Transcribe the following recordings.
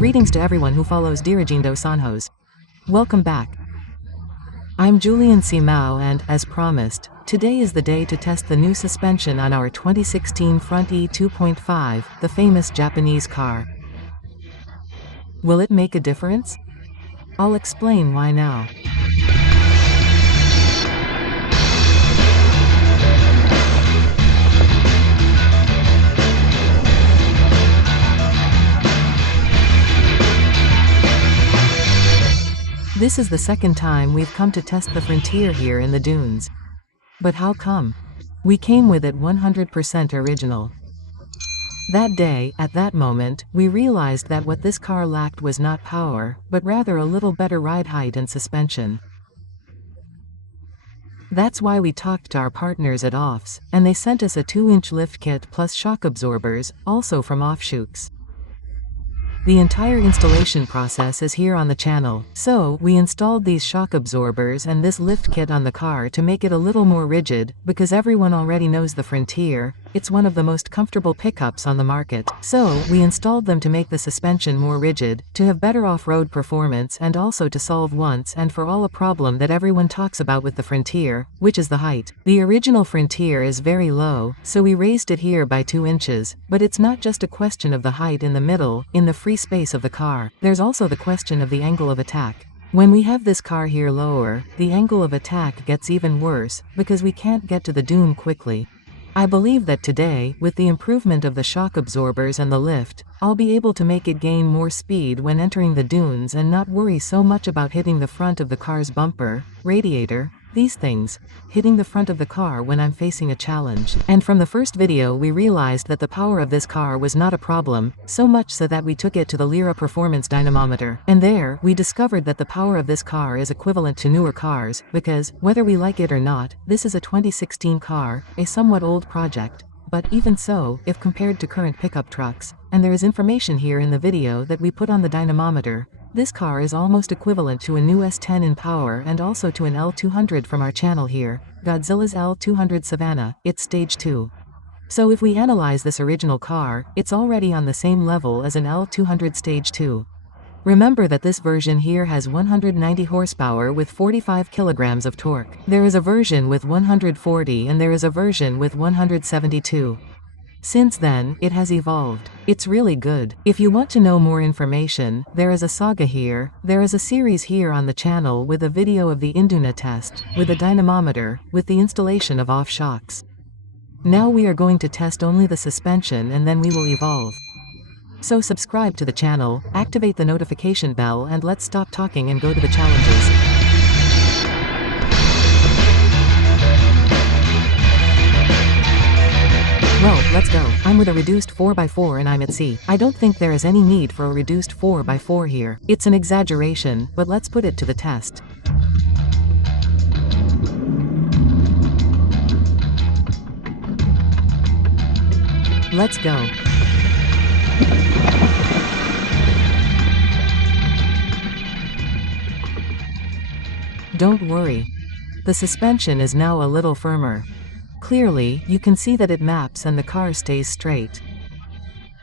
Greetings to everyone who follows Dirigindo Sanjos. Welcome back. I'm Julian Simão and, as promised, today is the day to test the new suspension on our 2016 Frontier 2.5, the famous Japanese car. Will it make a difference? I'll explain why now. This is the second time we've come to test the Frontier here in the dunes. But how come? We came with it 100% original. That day, at that moment, we realized that what this car lacked was not power, but rather a little better ride height and suspension. That's why we talked to our partners at Offs, and they sent us a 2-inch lift kit plus shock absorbers, also from Offshox. The entire installation process is here on the channel, so we installed these shock absorbers and this lift kit on the car to make it a little more rigid, because everyone already knows the Frontier, it's one of the most comfortable pickups on the market. So, we installed them to make the suspension more rigid, to have better off-road performance and also to solve once and for all a problem that everyone talks about with the Frontier, which is the height. The original Frontier is very low, so we raised it here by 2 inches, but it's not just a question of the height in the middle, in the free space of the car. There's also the question of the angle of attack. When we have this car here lower, the angle of attack gets even worse, because we can't get to the dune quickly. I believe that today, with the improvement of the shock absorbers and the lift, I'll be able to make it gain more speed when entering the dunes and not worry so much about hitting the front of the car's bumper, radiator, these things, hitting the front of the car when I'm facing a challenge. And from the first video we realized that the power of this car was not a problem, so much so that we took it to the Lira performance dynamometer. And there, we discovered that the power of this car is equivalent to newer cars, because, whether we like it or not, this is a 2016 car, a somewhat old project. But even so, if compared to current pickup trucks, and there is information here in the video that we put on the dynamometer, this car is almost equivalent to a new S10 in power and also to an L200 from our channel here, Godzilla's L200 Savannah, it's stage 2. So if we analyze this original car, it's already on the same level as an L200 stage 2. Remember that this version here has 190 horsepower with 45 kilograms of torque. There is a version with 140 and there is a version with 172. Since then, it has evolved. It's really good. If you want to know more information, there is a saga here, there is a series here on the channel with a video of the Induna test, with a dynamometer, with the installation of Offshox. Now we are going to test only the suspension and then we will evolve. So subscribe to the channel, activate the notification bell and let's stop talking and go to the challenges. Well, let's go. I'm with a reduced 4x4 and I'm at sea. I don't think there is any need for a reduced 4x4 here. It's an exaggeration, but let's put it to the test. Let's go. Don't worry. The suspension is now a little firmer. Clearly, you can see that it maps and the car stays straight.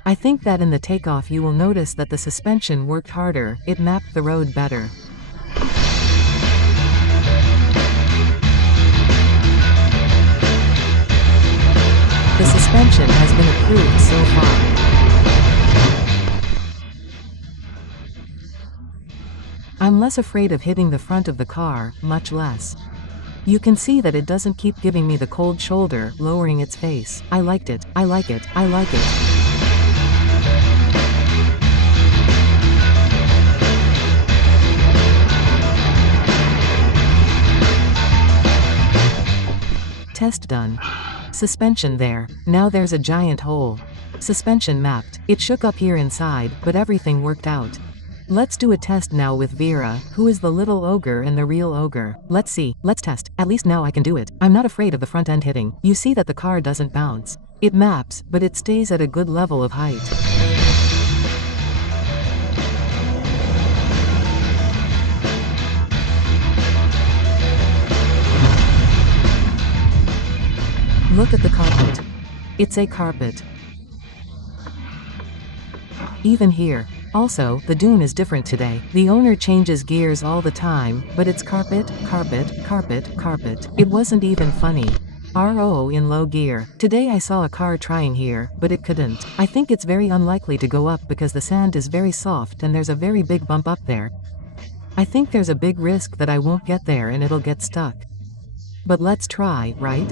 I think that in the takeoff you will notice that the suspension worked harder, it mapped the road better. The suspension has been approved so far. I'm less afraid of hitting the front of the car, much less. You can see that it doesn't keep giving me the cold shoulder, lowering its face. I liked it, I like it, I like it. Test done. Suspension there. Now there's a giant hole. Suspension mapped. It shook up here inside, but everything worked out. Let's do a test now with Vera, who is the little ogre and the real ogre. Let's see, let's test. At least now I can do it. I'm not afraid of the front end hitting. You see that the car doesn't bounce. It maps, but it stays at a good level of height. Look at the carpet. It's a carpet. Even here. Also, the dune is different today. The owner changes gears all the time, but it's carpet, carpet, carpet, carpet. It wasn't even funny. RO in low gear. Today I saw a car trying here, but it couldn't. I think it's very unlikely to go up because the sand is very soft and there's a very big bump up there. I think there's a big risk that I won't get there and it'll get stuck. But let's try, right?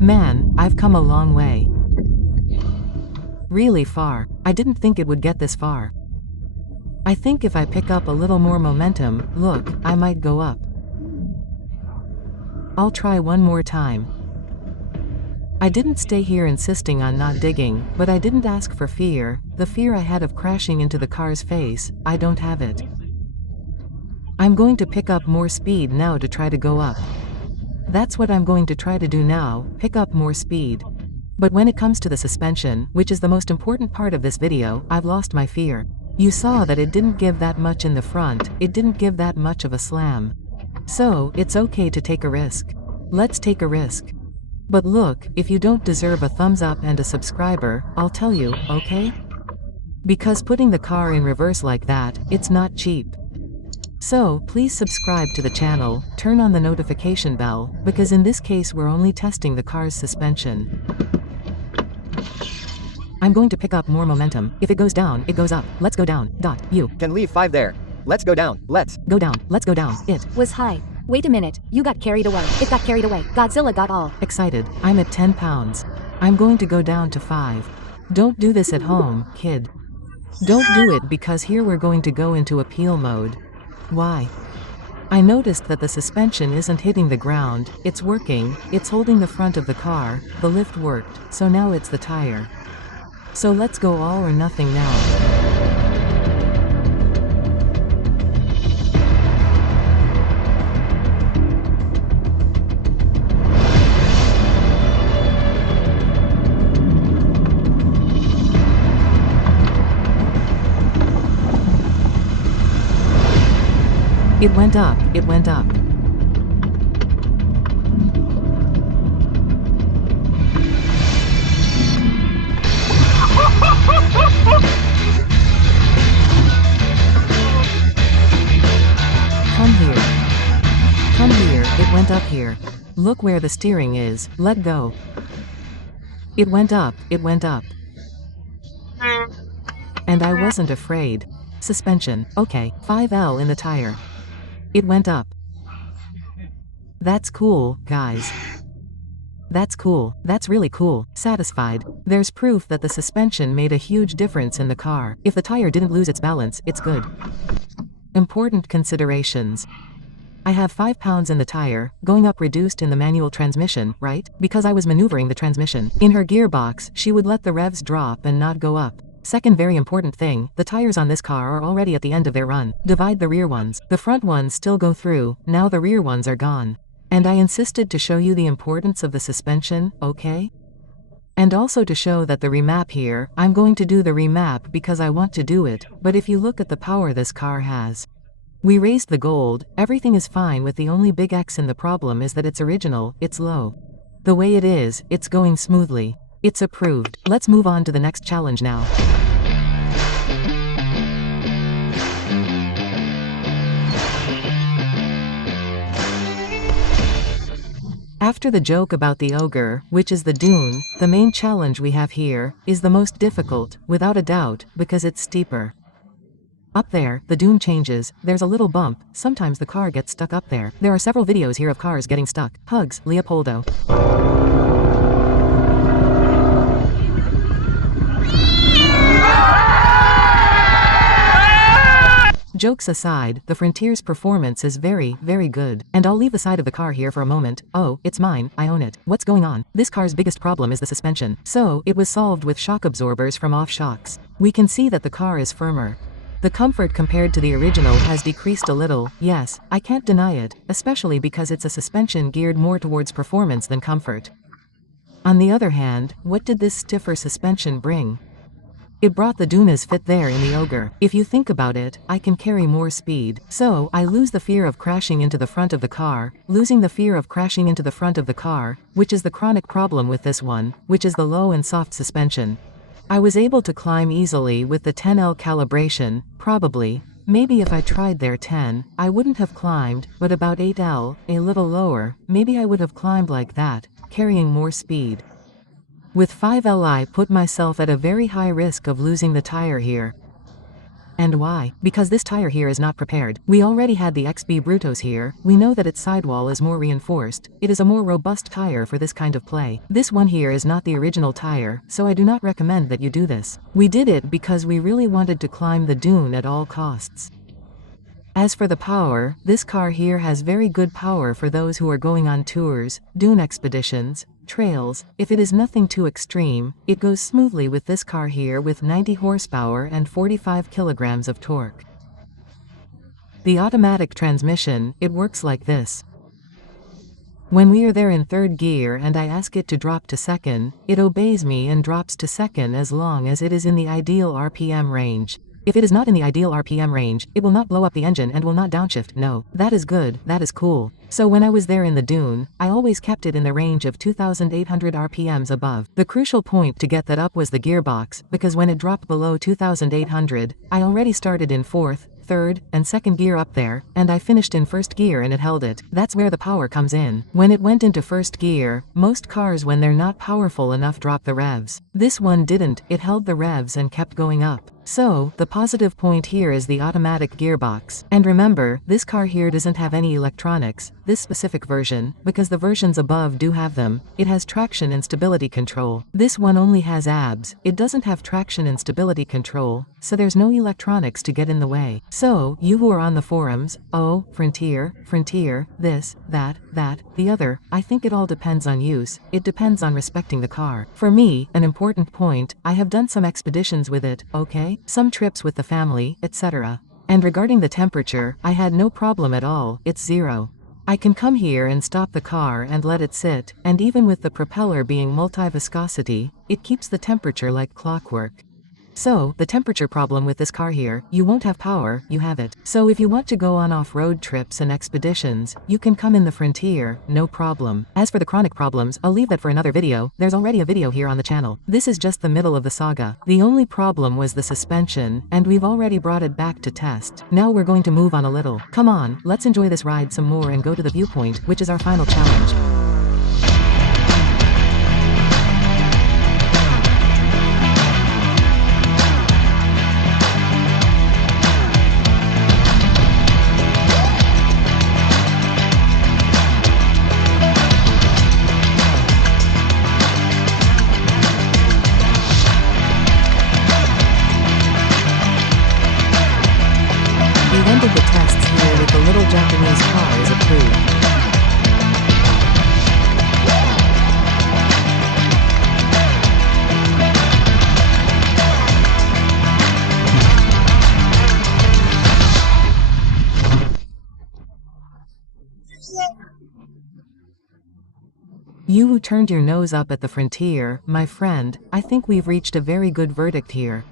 Man, I've come a long way. Really far. I didn't think it would get this far. I think if I pick up a little more momentum, look, I might go up. I'll try one more time. I didn't stay here insisting on not digging, but I didn't ask for fear, the fear I had of crashing into the car's face. I don't have it. I'm going to pick up more speed now to try to go up. That's what I'm going to try to do now, pick up more speed. But when it comes to the suspension, which is the most important part of this video, I've lost my fear. You saw that it didn't give that much in the front, it didn't give that much of a slam. So, it's okay to take a risk. Let's take a risk. But look, if you don't deserve a thumbs up and a subscriber, I'll tell you, okay? Because putting the car in reverse like that, it's not cheap. So, please subscribe to the channel, turn on the notification bell, because in this case we're only testing the car's suspension. I'm going to pick up more momentum. If it goes down, it goes up. Let's go down. You can leave 5 there. Let's go down. Let's go down. Let's go down. It was high. Wait a minute. You got carried away. It got carried away. Godzilla got all excited. I'm at 10 pounds. I'm going to go down to 5. Don't do this at home, kid. Don't do it because here we're going to go into appeal mode. Why? I noticed that the suspension isn't hitting the ground, it's working, it's holding the front of the car, the lift worked, so now it's the tire. So let's go all or nothing now. It went up, it went up. Come here. Come here, it went up here. Look where the steering is, let go. It went up, it went up. And I wasn't afraid. Suspension, okay, 5L in the tire. It went up. That's cool, guys. That's cool, that's really cool. Satisfied. There's proof that the suspension made a huge difference in the car. If the tire didn't lose its balance, it's good. Important considerations. I have 5 pounds in the tire, going up reduced in the manual transmission, right? Because I was maneuvering the transmission. In her gearbox, she would let the revs drop and not go up. Second very important thing, the tires on this car are already at the end of their run. Divide the rear ones. The front ones still go through, now the rear ones are gone. And I insisted to show you the importance of the suspension, okay? And also to show that the remap here, I'm going to do the remap because I want to do it, but if you look at the power this car has. We raised the gold, everything is fine with the only big X in the problem is that it's original, it's low. The way it is, it's going smoothly. It's approved. Let's move on to the next challenge now. After the joke about the ogre, which is the dune, the main challenge we have here is the most difficult, without a doubt, because it's steeper. Up there, the dune changes, there's a little bump, sometimes the car gets stuck up there. There are several videos here of cars getting stuck. Hugs, Leopoldo. Jokes aside, the Frontier's performance is very, very good. And I'll leave the side of the car here for a moment. Oh, it's mine, I own it. What's going on? This car's biggest problem is the suspension. So, it was solved with shock absorbers from Offshox. We can see that the car is firmer. The comfort compared to the original has decreased a little, yes, I can't deny it, especially because it's a suspension geared more towards performance than comfort. On the other hand, what did this stiffer suspension bring? It brought the Dunas fit there in the ogre. If you think about it, I can carry more speed. So, I lose the fear of crashing into the front of the car, losing the fear of crashing into the front of the car, which is the chronic problem with this one, which is the low and soft suspension. I was able to climb easily with the 10L calibration, probably. Maybe if I tried there 10, I wouldn't have climbed, but about 8L, a little lower, maybe I would have climbed like that, carrying more speed. With 5L I put myself at a very high risk of losing the tire here. And why? Because this tire here is not prepared. We already had the XB Brutos here, we know that its sidewall is more reinforced, it is a more robust tire for this kind of play. This one here is not the original tire, so I do not recommend that you do this. We did it because we really wanted to climb the dune at all costs. As for the power, this car here has very good power for those who are going on tours, dune expeditions, trails. If it is nothing too extreme, it goes smoothly with this car here with 90 horsepower and 45 kilograms of torque. The automatic transmission, it works like this. When we are there in third gear and I ask it to drop to second, it obeys me and drops to second as long as it is in the ideal RPM range. If it is not in the ideal RPM range, it will not blow up the engine and will not downshift. No, that is good, that is cool. So when I was there in the dune, I always kept it in the range of 2800 RPMs above. The crucial point to get that up was the gearbox, because when it dropped below 2800, I already started in fourth, third, and second gear up there, and I finished in first gear and it held it. That's where the power comes in. When it went into first gear, most cars when they're not powerful enough drop the revs. This one didn't, it held the revs and kept going up. So, the positive point here is the automatic gearbox. And remember, this car here doesn't have any electronics, this specific version, because the versions above do have them. It has traction and stability control. This one only has ABS, it doesn't have traction and stability control, so there's no electronics to get in the way. So, you who are on the forums, oh, Frontier, this, that, the other, I think it all depends on use, it depends on respecting the car. For me, an important point, I have done some expeditions with it, okay? Some trips with the family, etc. And regarding the temperature, I had no problem at all, it's 0. I can come here and stop the car and let it sit, and even with the propeller being multi-viscosity, it keeps the temperature like clockwork. So, the temperature problem with this car here, you won't have power, you have it. So if you want to go on off-road trips and expeditions, you can come in the Frontier, no problem. As for the chronic problems, I'll leave that for another video, there's already a video here on the channel. This is just the middle of the saga. The only problem was the suspension, and we've already brought it back to test. Now we're going to move on a little. Come on, let's enjoy this ride some more and go to the viewpoint, which is our final challenge. Ended the tests here with the little Japanese car is approved. You who turned your nose up at the Frontier, my friend, I think we've reached a very good verdict here.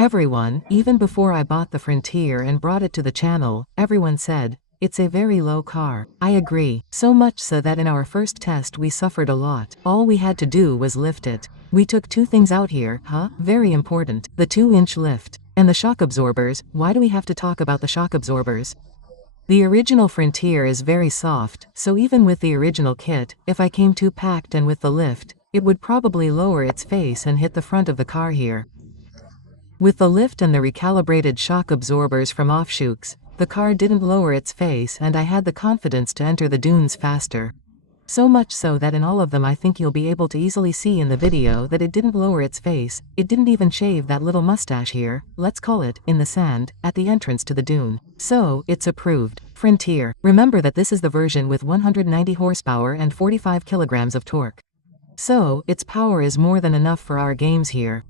Everyone, even before I bought the Frontier and brought it to the channel, everyone said, it's a very low car. I agree, so much so that in our first test we suffered a lot. All we had to do was lift it. We took two things out here, very important. The 2-inch lift. And the shock absorbers. Why do we have to talk about the shock absorbers? The original Frontier is very soft, so even with the original kit, if I came too packed and with the lift, it would probably lower its face and hit the front of the car here. With the lift and the recalibrated shock absorbers from Offshox, the car didn't lower its face and I had the confidence to enter the dunes faster. So much so that in all of them I think you'll be able to easily see in the video that it didn't lower its face, it didn't even shave that little mustache here, let's call it, in the sand, at the entrance to the dune. So, it's approved. Frontier. Remember that this is the version with 190 horsepower and 45 kilograms of torque. So, its power is more than enough for our games here.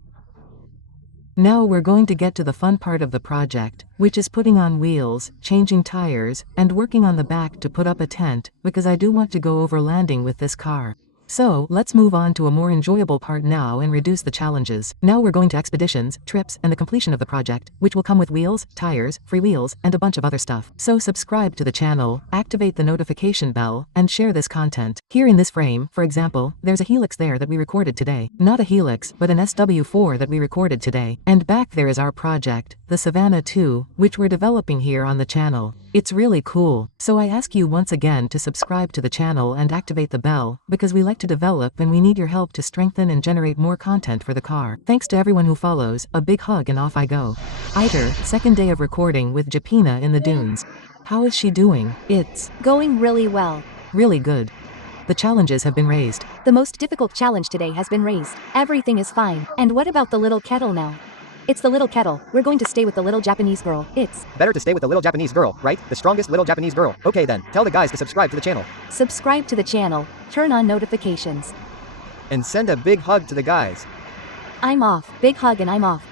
Now we're going to get to the fun part of the project, which is putting on wheels, changing tires, and working on the back to put up a tent, because I do want to go overlanding with this car. So, let's move on to a more enjoyable part now and reduce the challenges. Now we're going to expeditions, trips, and the completion of the project, which will come with wheels, tires, free wheels, and a bunch of other stuff. So subscribe to the channel, activate the notification bell, and share this content. Here in this frame, for example, there's a Helix there that we recorded today. Not a Helix, but an SW4 that we recorded today. And back there is our project, the Savannah 2, which we're developing here on the channel. It's really cool. So I ask you once again to subscribe to the channel and activate the bell, because we like to develop and we need your help to strengthen and generate more content for the car. Thanks to everyone who follows, a big hug and off I go. Iter, second day of recording with Japina in the dunes. How is she doing? It's Going really well. really good. The challenges have been raised. The most difficult challenge today has been raised. Everything is fine. And what about the little kettle now? It's the little kettle. We're going to stay with the little Japanese girl. It's Better to stay with the little Japanese girl, right? The strongest little Japanese girl. Okay then, tell the guys to subscribe to the channel. subscribe to the channel, turn on notifications. And send a big hug to the guys. I'm off. Big hug and I'm off.